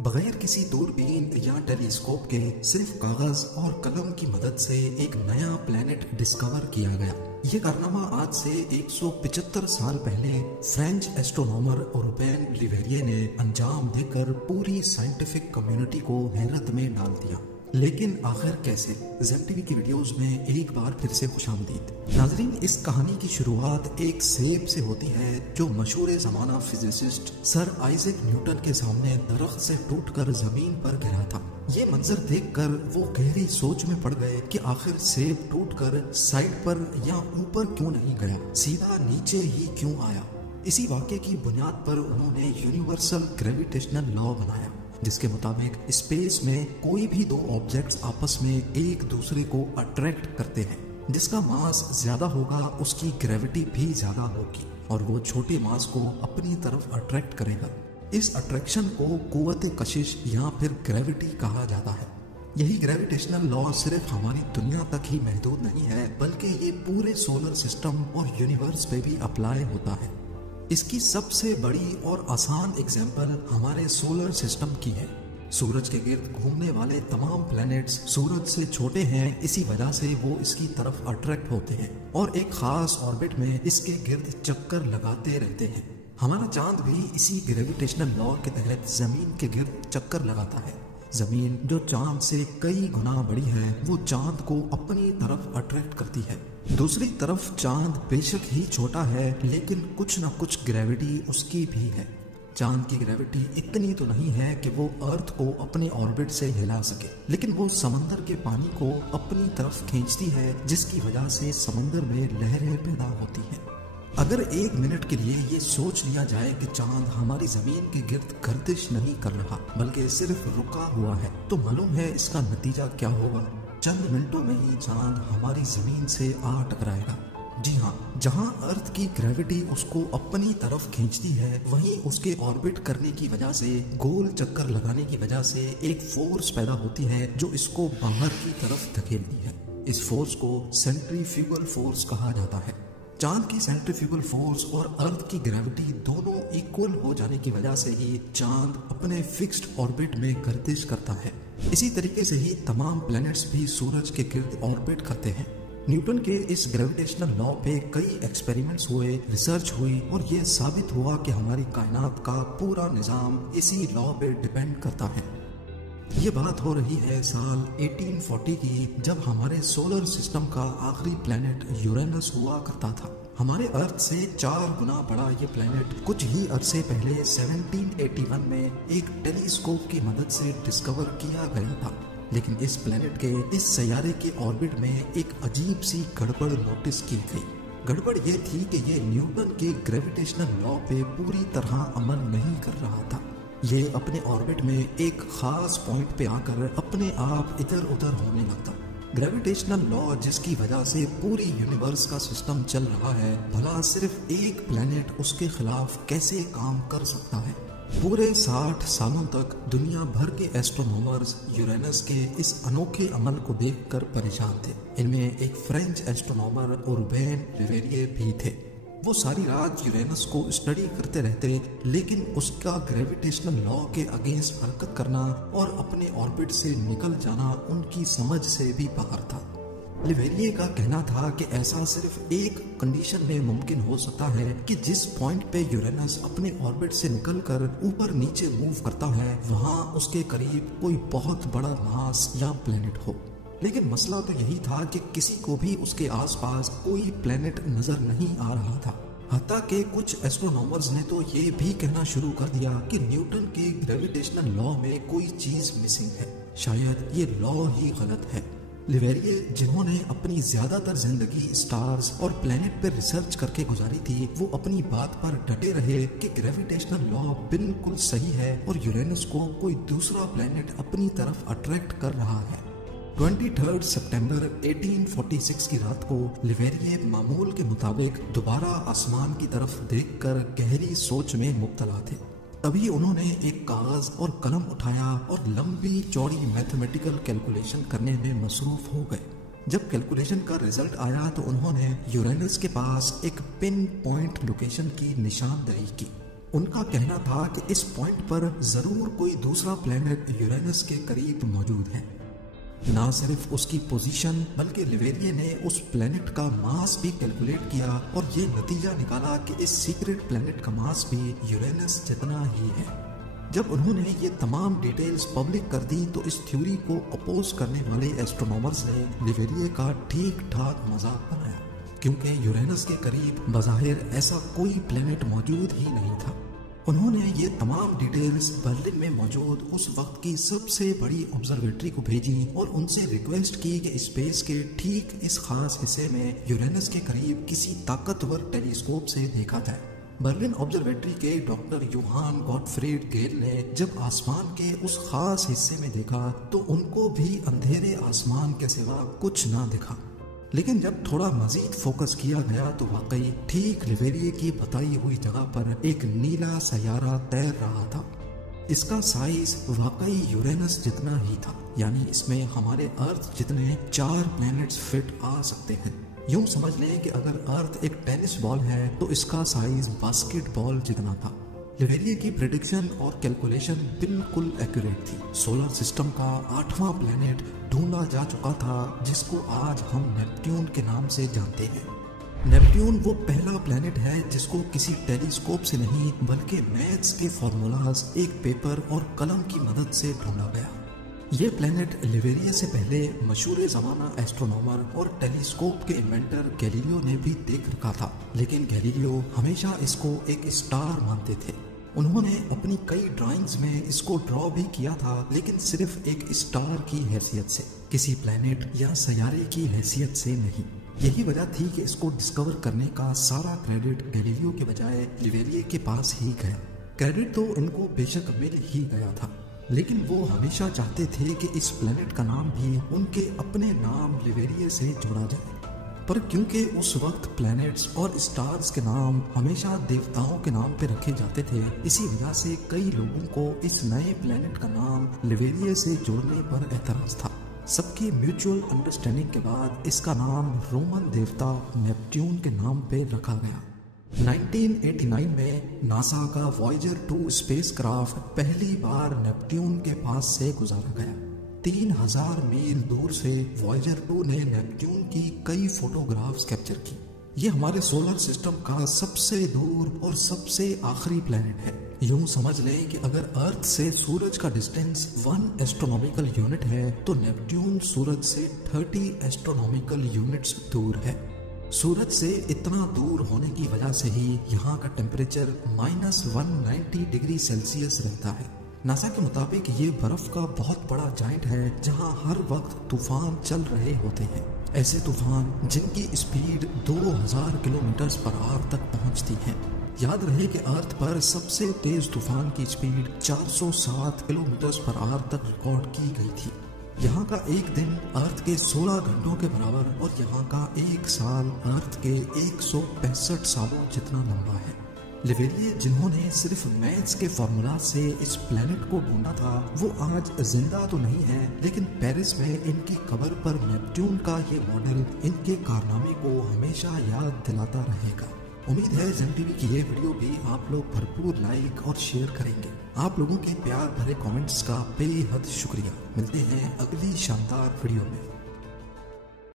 बगैर किसी दूरबीन या टेलीस्कोप के सिर्फ कागज और कलम की मदद से एक नया प्लेनेट डिस्कवर किया गया। ये कारनामा आज से 175 साल पहले फ्रेंच एस्ट्रोनॉमर रूबेन लिवेरिए ने अंजाम देकर पूरी साइंटिफिक कम्युनिटी को हैरत में डाल दिया। लेकिन आखिर कैसे? ज़ेम टीवी की वीडियोस में एक बार फिर से खुशामदीद। नाजरीन, इस कहानी की शुरुआत एक सेब से होती है जो मशहूर ज़माना फिजिसिस्ट सर आइजैक न्यूटन के सामने दरख्त से टूटकर जमीन पर गिरा था। ये मंजर देखकर वो गहरी सोच में पड़ गए कि आखिर सेब टूटकर साइड पर या ऊपर क्यों नहीं गया, सीधा नीचे ही क्यों आया। इसी वाक़े की बुनियाद पर उन्होंने यूनिवर्सल ग्रेविटेशनल लॉ बनाया, जिसके मुताबिक स्पेस में कोई भी दो ऑब्जेक्ट्स आपस में एक दूसरे को अट्रैक्ट करते हैं। जिसका मास ज्यादा होगा उसकी ग्रेविटी भी ज्यादा होगी और वो छोटे मास को अपनी तरफ अट्रैक्ट करेगा। इस अट्रैक्शन को कुव्वत कशिश या फिर ग्रेविटी कहा जाता है। यही ग्रेविटेशनल लॉ सिर्फ हमारी दुनिया तक ही महदूद नहीं है, बल्कि ये पूरे सोलर सिस्टम और यूनिवर्स पे भी अप्लाई होता है। इसकी सबसे बड़ी और आसान एग्जाम्पल हमारे सोलर सिस्टम की है। सूरज के गिर्द घूमने वाले तमाम प्लैनेट्स सूरज से छोटे हैं, इसी वजह से वो इसकी तरफ अट्रैक्ट होते हैं और एक खास ऑर्बिट में इसके गिर्द चक्कर लगाते रहते हैं। हमारा चांद भी इसी ग्रेविटेशनल लॉ के तहत जमीन के गिर्द चक्कर लगाता है। जमीन जो चांद से कई गुना बड़ी है, वो चांद को अपनी तरफ अट्रैक्ट करती है। दूसरी तरफ चांद बेशक ही छोटा है, लेकिन कुछ न कुछ ग्रेविटी उसकी भी है। चांद की ग्रेविटी इतनी तो नहीं है कि वो अर्थ को अपने ऑर्बिट से हिला सके, लेकिन वो समंदर के पानी को अपनी तरफ खींचती है, जिसकी वजह से समंदर में लहरें पैदा होती हैं। अगर एक मिनट के लिए ये सोच लिया जाए कि चांद हमारी जमीन के गिर्द गर्दिश नहीं कर रहा बल्कि सिर्फ रुका हुआ है, तो मालूम है इसका नतीजा क्या होगा। चंद मिनटों में ही चांद हमारी जमीन से आ टकराएगा। जी हाँ, जहाँ अर्थ की ग्रेविटी उसको अपनी तरफ खींचती है, वहीं उसके ऑर्बिट करने की वजह से, गोल चक्कर लगाने की वजह से एक फोर्स पैदा होती है जो इसको बाहर की तरफ धकेलती है। इस फोर्स को सेंट्रीफ्यूगल फोर्स कहा जाता है। चांद की सेंट्रीफ्यूगल फोर्स और अर्थ की ग्रेविटी दोनों इक्वल हो जाने की वजह से ही चांद अपने फिक्स्ड ऑर्बिट में गर्दिश करता है। इसी तरीके से ही तमाम प्लैनेट्स भी सूरज के गिर्द ऑर्बिट करते हैं। न्यूटन के इस ग्रेविटेशनल लॉ पे कई एक्सपेरिमेंट्स हुए, रिसर्च हुई और ये साबित हुआ कि हमारी कायनात का पूरा निज़ाम इसी लॉ पे डिपेंड करता है। ये बात हो रही है साल 1840 की, जब हमारे सोलर सिस्टम का आखिरी प्लैनेट यूरेनस हुआ करता था। हमारे अर्थ से 4 गुना बड़ा ये प्लैनेट कुछ ही अरसे पहले 1781 में एक टेलीस्कोप की मदद से डिस्कवर किया गया था। लेकिन इस प्लैनेट के, इस सैयारे के ऑर्बिट में एक अजीब सी गड़बड़ नोटिस की गई। गड़बड़ ये थी कि ये न्यूटन के ग्रेविटेशनल लॉ पे पूरी तरह अमल नहीं कर रहा था। ये अपने ऑर्बिट में एक खास पॉइंट पे आकर अपने आप इधर उधर होने लगता। ग्रेविटेशनल लॉ जिसकी वजह से पूरी यूनिवर्स का सिस्टम चल रहा है, भला सिर्फ एक प्लैनेट उसके खिलाफ कैसे काम कर सकता है? पूरे 60 सालों तक दुनिया भर के एस्ट्रोनॉमर्स यूरेनस के इस अनोखे अमल को देखकर परेशान थे। इनमें एक फ्रेंच एस्ट्रोनॉमर रूबेन लिवेरिए भी थे। वो सारी रात यूरेनस को स्टडी करते रहते, लेकिन उसका ग्रेविटेशनल लॉ के अगेंस्ट हरकत करना और अपने ऑर्बिट से निकल जाना उनकी समझ से भी बाहर था। लिवेरिए का कहना था कि ऐसा सिर्फ एक कंडीशन में मुमकिन हो सकता है कि जिस पॉइंट पे यूरेनस अपने ऑर्बिट से निकलकर ऊपर नीचे मूव करता है, वहाँ उसके करीब कोई बहुत बड़ा मास या प्लेनेट हो। लेकिन मसला तो यही था कि किसी को भी उसके आसपास कोई प्लेनेट नजर नहीं आ रहा था। हत्ता कि कुछ एस्ट्रोनॉमर्स ने तो ये भी कहना शुरू कर दिया कि न्यूटन के ग्रेविटेशनल लॉ में कोई चीज मिसिंग है, शायद ये लॉ ही गलत है। लिवेरिए, जिन्होंने अपनी ज्यादातर जिंदगी स्टार्स और प्लेनेट पर रिसर्च करके गुजारी थी, वो अपनी बात पर डटे रहे कि ग्रेविटेशनल लॉ बिल्कुल सही है और यूरेनस को कोई दूसरा प्लेनेट अपनी तरफ अट्रैक्ट कर रहा है। 23 सितंबर 1846 की रात को लिवेरिए मामूल के मुताबिक दोबारा आसमान की तरफ देखकर गहरी सोच में मुब्तला थे। तभी उन्होंने एक कागज और कलम उठाया और लंबी चौड़ी मैथमेटिकल कैलकुलेशन करने में मसरूफ हो गए। जब कैलकुलेशन का रिजल्ट आया तो उन्होंने यूरेनस के पास एक पिन पॉइंट लोकेशन की निशानदेही की। ان کا کہنا تھا کہ اس پوائنٹ پر ضرور کوئی دوسرا پلینٹ یورینس کے قریب موجود ہے۔ نہ صرف اس کی پوزیشن بلکہ لیویریے نے اس پلینٹ کا ماس بھی کیلکولیٹ کیا اور یہ نتیجہ نکالا کہ اس سیکرٹ پلینٹ کا ماس بھی یورینس جتنا ہی ہے۔ جب انہوں نے یہ تمام ڈیٹیلز پبلک کر دی تو اس تھیوری کو اپوز کرنے والے ایسٹرونامرز نے لیویریے کا ٹھیک ٹھاک مذاق بنایا، کیونکہ یورینس کے قریب بظاہر ایسا کوئی پلینٹ موجود ہی نہیں تھا۔ انہوں نے یہ تمام ڈیٹیلز برلن میں موجود اس وقت کی سب سے بڑی آبزرویٹری کو بھیجی اور ان سے ریکویسٹ کی کہ اسپیس کے ٹھیک اس خاص حصے میں یورینس کے قریب کسی طاقتور ٹیلیسکوپ سے دیکھا جائے۔ برلن آبزرویٹری کے ڈاکٹر یوہان گاٹفریڈ گیل نے جب آسمان کے اس خاص حصے میں دیکھا تو ان کو بھی اندھیرے آسمان کے سوا کچھ نہ دکھا، لیکن جب تھوڑا مزید فوکس کیا گیا تو واقعی ٹھیک لیویریے کی بتائی ہوئی جگہ پر ایک نیلا سیارہ تیر رہا تھا۔ اس کا سائز واقعی یورینس جتنا ہی تھا، یعنی اس میں ہمارے ارتھ جتنے 4 پلینٹس فٹ آ سکتے ہیں۔ یوں سمجھ لیں کہ اگر ارتھ ایک ٹینس بال ہے تو اس کا سائز باسکٹ بال جتنا تھا۔ لیویریے کی پریڈکشن اور کیلکولیشن بالکل ایکوریٹ تھی۔ سولر سسٹم کا 8واں پلینٹ ڈھونڈا جا چکا تھا جس کو آج ہم نیپٹیون کے نام سے جانتے ہیں۔ نیپٹیون وہ پہلا پلینٹ ہے جس کو کسی ٹیلیسکوپ سے نہیں بلکہ میتھس کے فارمولاز ایک پیپر اور قلم کی مدد سے ڈھونڈا گیا۔ یہ پلینٹ لیویریے سے پہلے مشہور زمانہ ایسٹرونامر اور ٹیلیسکوپ کے انوینٹر گیلیلیو نے بھی دیکھ رکھا تھا، لیکن گیلیلیو ہمیشہ اس کو ایک اسٹار مانتے تھے۔ انہوں نے اپنی کئی ڈرائنگز میں اس کو ڈرا بھی کیا تھا، لیکن صرف ایک اسٹار کی حیثیت سے، کسی پلینٹ یا سیارے کی حیثیت سے نہیں۔ یہی وجہ تھی کہ اس کو ڈسکور کرنے کا سارا کریڈٹ گیلیلیو کے بجائے لیویریے کے پاس ہی گیا۔ کریڈٹ تو ان کو بے شک مل ہی گیا تھا، لیکن وہ ہمیشہ چاہتے تھے کہ اس پلینٹ کا نام بھی ان کے اپنے نام لیویریے سے جوڑا جائے۔ پر کیونکہ اس وقت پلینٹس اور اسٹارز کے نام ہمیشہ دیوتاؤں کے نام پہ رکھے جاتے تھے، اسی وجہ سے کئی لوگوں کو اس نئے پلینٹ کا نام لیویریے سے جوڑنے پر اعتراض تھا۔ سب کی میوچول انڈرسٹینڈنگ کے بعد اس کا نام رومن دیوتا نیپٹیون کے نام پہ رکھا گیا۔ 1989 میں ناسا کا وائجر 2 اسپیس کرافٹ پہلی بار نیپٹیون کے پاس سے گزارا گیا۔ 3000 میل دور سے وائجر 2 نے نیپٹیون کی کئی فوٹوگرافز کیپچر کی۔ یہ ہمارے سولر سسٹم کا سب سے دور اور سب سے آخری پلینٹ ہے۔ یوں سمجھ لیں کہ اگر ارتھ سے سورج کا ڈسٹینس 1 ایسٹرونومیکل یونٹ ہے تو نیپٹیون سورج سے 30 ایسٹرونومیکل یونٹس دور ہے۔ سورج سے اتنا دور ہونے کی وجہ سے ہی یہاں کا ٹیمپریچر -190 ڈگری سیلسیس رہتا ہے۔ ناسا کے مطابق یہ برف کا بہت بڑا جائنٹ ہے جہاں ہر وقت طوفان چل رہے ہوتے ہیں، ایسے طوفان جن کی اسپیڈ 2000 کلومیٹرز پر آور تک پہنچتی ہے۔ یاد رہے کہ ارتھ پر سب سے تیز طوفان کی اسپیڈ 407 کلومیٹرز پر آور تک ریکارڈ کی گئی تھی۔ یہاں کا ایک دن ارتھ کے 16 گھنٹوں کے برابر اور یہاں کا ایک سال ارتھ کے 165 سالوں جتنا لمبا ہے۔ لیویریے جنہوں نے صرف میتھس کے فارمولا سے اس پلینٹ کو ڈھونڈا تھا وہ آج زندہ تو نہیں ہے، لیکن پیرس میں ان کی قبر پر نیپٹیون کا یہ ماڈل ان کے کارنامے کو ہمیشہ یاد دلاتا رہے گا۔ امید ہے زین ٹی وی کی یہ ویڈیو بھی آپ لوگ بھرپور لائک اور شیئر کریں گے۔ آپ لوگوں کے پیار بھرے کامنٹس کا بے حد شکریہ۔ ملتے ہیں اگلی شاندار ویڈیو میں۔